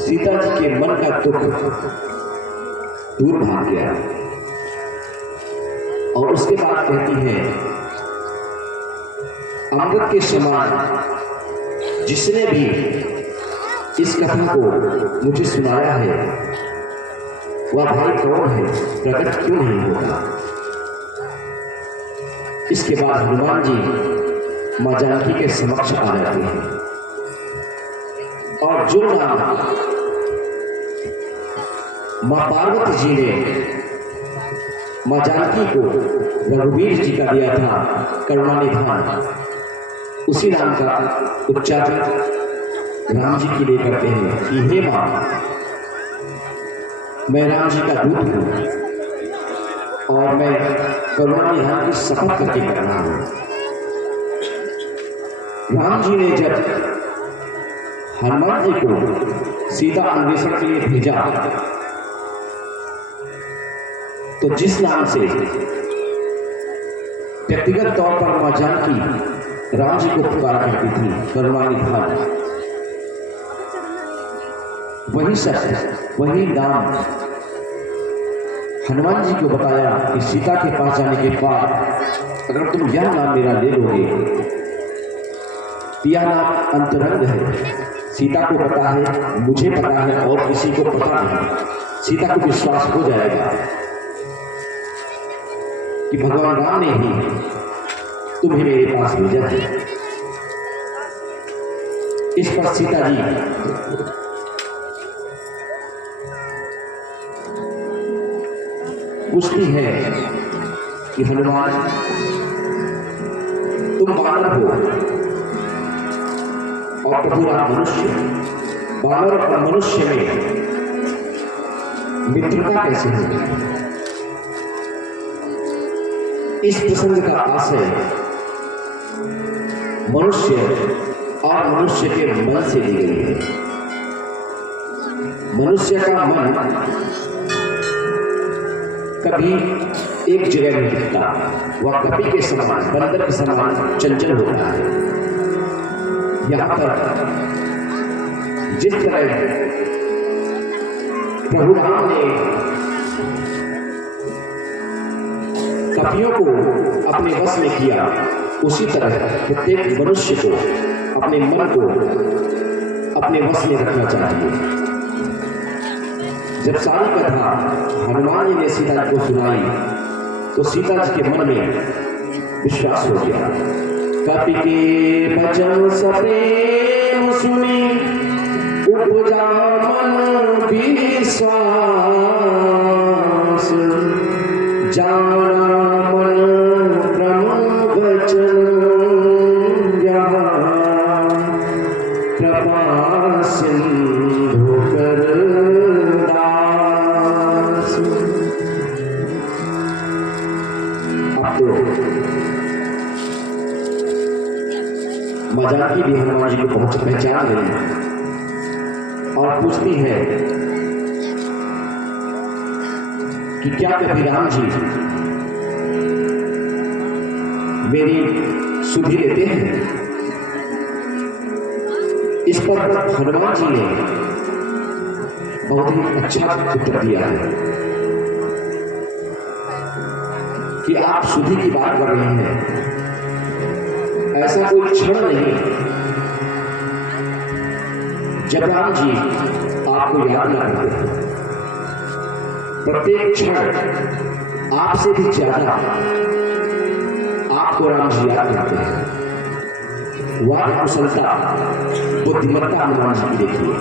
सीता जी के मन का दुख दूर भाग गया और उसके बाद कहती है, अमृत के समान जिसने भी इस कथा को मुझे सुनाया है वह भाई कौन है, प्रकट क्यों नहीं होता। इसके बाद हनुमान जी मां जानकी के समक्ष आ जाते हैं और जो नाम मां पार्वती जी ने मां जानकी को रघुवीर जी का दिया था, करुणानिधान, उसी नाम का उच्चारण राम जी के लिए करते हैं कि हे मां, मैं राम जी का दूत हूं और मैं करुणानिधान की शपथ करके कर रहा हूं। राम जी ने जब हनुमान जी को सीता अन्वेषण के लिए भेजा तो जिस नाम से व्यक्तिगत तौर पर मां जानकी राम जी को पुकारा करती थी, करुणानिधान, वही सत्य, वही नाम हनुमान जी को बताया कि सीता के पास जाने के बाद अगर तुम यह नाम मेरा ले लोगे, यह नाम अंतरंग है, सीता को पता है, मुझे पता है और किसी को पता नहीं, सीता को विश्वास हो जाएगा कि भगवान राम ने ही तुम्हें मेरे पास भेजा है। इस पर सीता जी पूछती है कि हनुमान, तुम वानर हो और प्रभु राम मनुष्य, वानर और मनुष्य में मित्रता कैसे होगी। इस प्रसंग का आशय मनुष्य और मनुष्य के मन से ली गई है। मनुष्य का मन कभी एक जगह नहीं टिकता, वह कपि के समान, बंदर के समान चंचल होता है। यहां पर जिस तरह प्रभु राम ने कपियों को अपने वश में किया, उसी तरह प्रत्येक मनुष्य को अपने मन को अपने वश में रखना चाहिए। जब सारी कथा हनुमान जी ने सीता जी को सुनाई तो सीता जी के मन में विश्वास हो गया। कपि के वचन सप्रेम सुनी, उपजा मन विश्वास, जाना मन क्रम वचन कृपा सिंधु कर दास। अब तो मां जानकी भी हनुमान जी को पहचान गई और पूछती है कि क्या कभी राम जी मेरी सुधि लेते हैं। इस पर हनुमान जी ने बहुत ही अच्छा उत्तर दिया है कि आप सुधि की बात कर रहे हैं, ऐसा कोई क्षण नहीं जब राम जी आपको याद ना करते। प्रत्येक क्षण आपसे भी ज्यादा आपको राम जी याद करते हैं। वाक कुशलता, बुद्धिमत्ता हनुमान जी की देखिए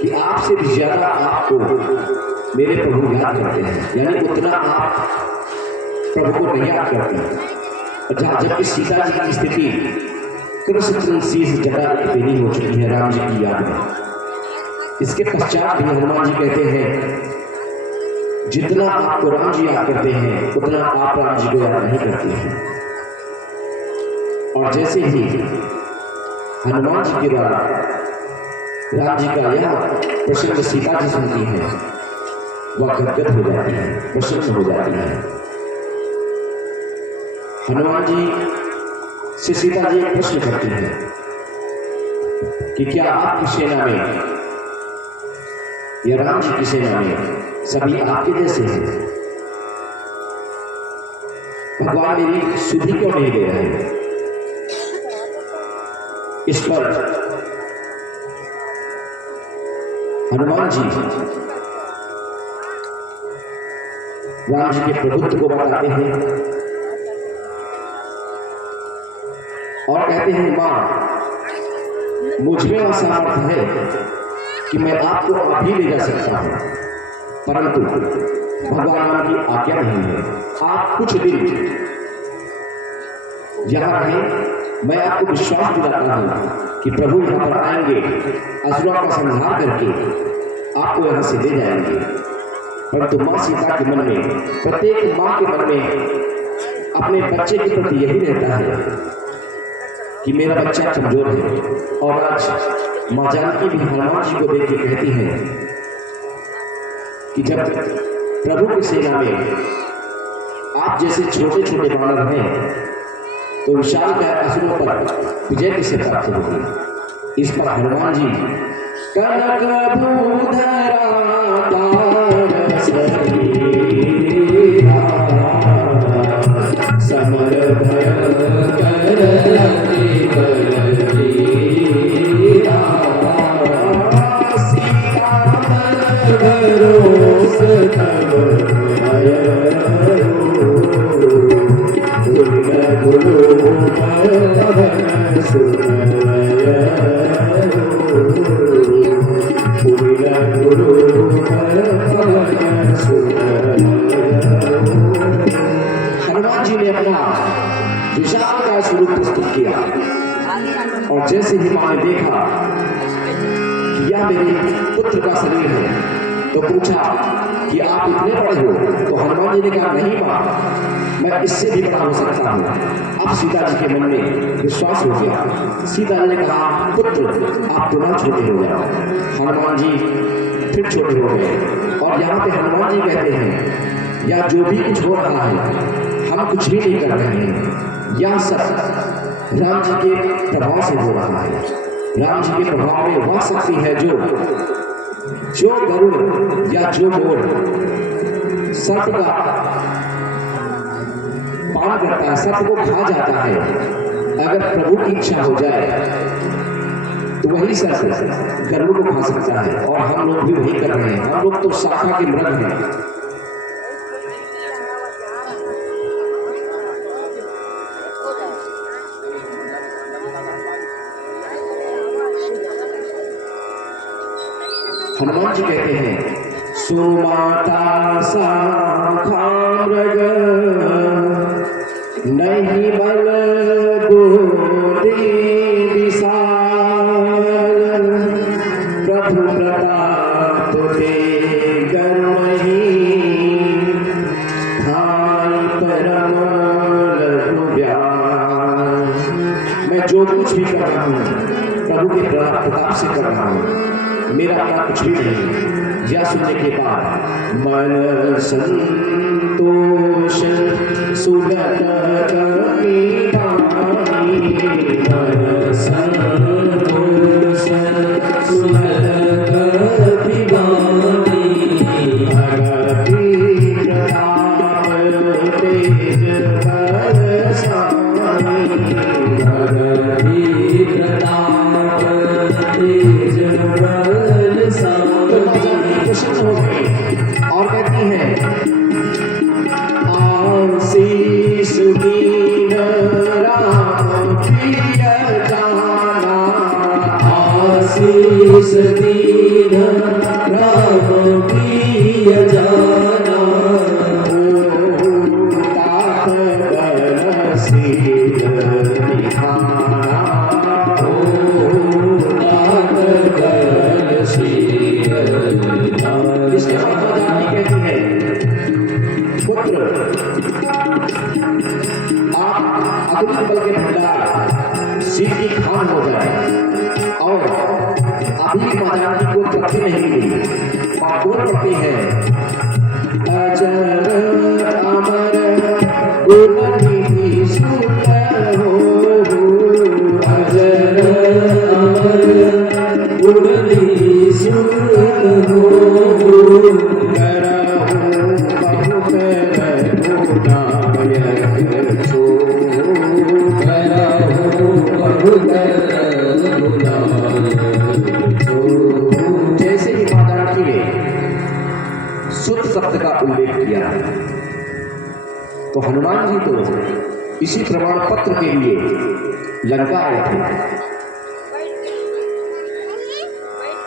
कि आपसे भी ज्यादा आपको मेरे प्रभु याद करते हैं, यानी उतना आप प्रभु को नहीं याद करते हैं। जहां जबकि सीता जी की स्थिति कृष्ण शीश जटा बेनी हो चुकी है राम जी की याद में। इसके पश्चात भी हनुमान जी कहते हैं, जितना आपको राम जी याद करते हैं उतना आप राम जी को याद नहीं करते हैं। और जैसे ही हनुमान जी के द्वारा राम जी का यह प्रसंग सीता जी सुनती है, वह गदगद हो जाती है, प्रसन्न हो जाती है। हनुमान जी से सीता जी एक प्रश्न करती है कि क्या आपकी सेना में या राम जी की सेना में सभी आपके जैसे हैं? भगवान मेरी सुधि क्यों नहीं दे रहे? इस पर हनुमान जी राम जी के प्रभुत्व को बताते हैं और कहते हैं, मां मुझ में सामर्थ्य है कि मैं आपको अभी ले जा सकता हूं, परंतु भगवान राम की आज्ञा नहीं है। आप कुछ दिन यहां रहें, मैं आपको विश्वास दिलाता हूं कि प्रभु यहां पर आएंगे, असुरों का संहार करके आपको यहां से ले जाएंगे। परंतु मां सीता के मन में, प्रत्येक मां के मन में अपने बच्चे के प्रति यही रहता है कि मेरा बच्चा कमजोर है। और आज मां जानकी भी हनुमान जी को देख के कहती हैं कि जब प्रभु की सेना में आप जैसे छोटे छोटे बानर हैं तो विशाल का असुरों पर विजय कैसे प्राप्त होगी? इस पर हनुमान जी कनक भूधरा समर हनुमान जी ने अपना विशाल का स्वरूप प्रस्तुत किया और जैसे ही मां ने देखा कि यह मेरे पुत्र का शरीर है तो पूछा कि आप इतने बड़े हो? तो हनुमान जी ने कहा, नहीं मां, मैं इससे भी बड़ा हो सकता हूँ। अब सीता जी के मन में विश्वास हो गया। सीता जी ने कहा, पुत्र आप पुनः छोटे हो जाओ। हनुमान जी फिर छोटे हो गए और यहाँ पे हनुमान जी कहते हैं, या जो भी कुछ हो रहा है हम कुछ भी नहीं कर रहे हैं, यह सब राम जी के प्रभाव से हो रहा है। राम जी के प्रभाव में वह शक्ति है जो गरुड़ या जो मोर सर्प का पान करता है, सर्प को खा जाता है। अगर प्रभु की इच्छा हो जाए तो वही सर्प गरुड़ को खा सकता है और हम लोग भी वही कर रहे हैं। हम लोग तो शाखा के मृग हैं। हनुमान जी कहते हैं, सुमाता शाखा मृग नहीं बल गोरी विशाल, प्रभु प्रताप ते गरुड़हि धाई परम लघु ब्याल। मैं जो कुछ भी कर रहा हूँ प्रभु के प्रताप से कर रहा हूँ, मेरा अपना कुछ भी नहीं। यह सुनने के बाद मन संतोष सुगत कपितानी, मन संतोष सुगत कपितानी, भगति प्रताप तेज बलशाली, भगति प्रताप तेज हो गई और कहती है, आशीष दीन राम प्रिय जाना, आशीष दीन राम प्रिय जाना, तात बल शील निधाना, तात बल शील। इसके बाद कहती है, पुत्र आप अतुलित बल के भंडार शिव की खान हो जाए और अभी मां जानकी को पृथ्वी नहीं मिली। मां बोल पड़ती है जैसे ही मां जानकी ने सुत शब्द का उल्लेख किया तो हनुमान जी तो इसी प्रमाण पत्र के लिए लंका आए थे।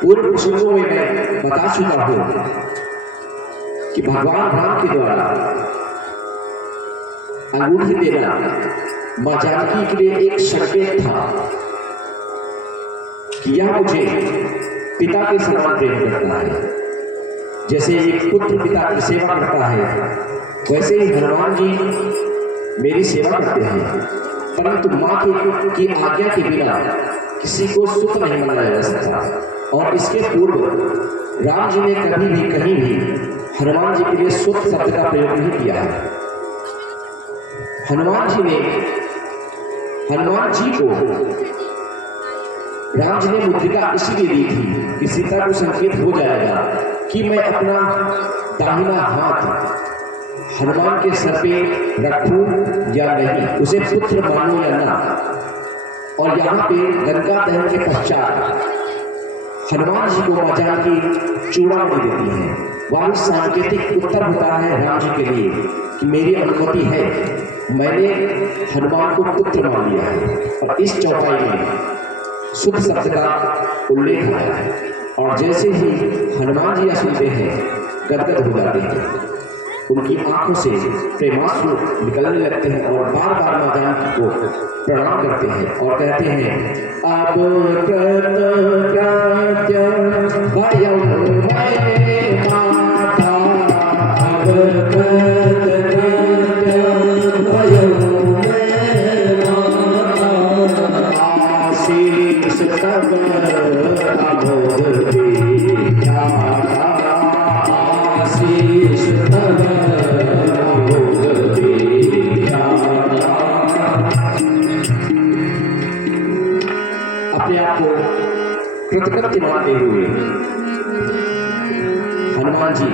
पूर्व पुस्तकों में मैं बता चुका हूं कि भगवान राम के द्वारा अंगूठी देना मां जानकी के लिए एक संकेत था कि यह मुझे पिता के समान प्रेम करता है। जैसे एक पुत्र पिता की सेवा करता है, वैसे ही हनुमान जी मेरी सेवा करते हैं। परंतु मां की आज्ञा के बिना किसी को सुत नहीं मनाया जा सकता। और इसके पूर्व राम जी ने कभी भी कहीं भी हनुमान जी के लिए सुत शब्द का प्रयोग नहीं किया है। हनुमान जी को राम जी ने मुद्रिका इसलिए दी थी कि सीता को संकेत हो जाएगा कि मैं अपना दाहिना हाथ हनुमान के सर पे रखूं या नहीं, उसे पुत्र मानूं या ना। और यहाँ पे लंका दहन के पश्चात हनुमान जी को मां जानकी चूड़ामणि देती है। वह सांकेतिक उत्तर होता है राम जी के लिए कि मेरी अनुमति है, मैंने हनुमान को पुत्र मान लिया है। और इस चौपाई में सुत शब्द का उल्लेख आया है। और जैसे ही हनुमान जी यह सुनते हैं गदगद हो जाते हैं, उनकी आंखों से प्रेमाश्रु निकलने लगते हैं और बार बार मां जानकी को प्रणाम करते हैं और कहते हैं अब अपने आप को कृतकृत्य मानते हुए हनुमान जी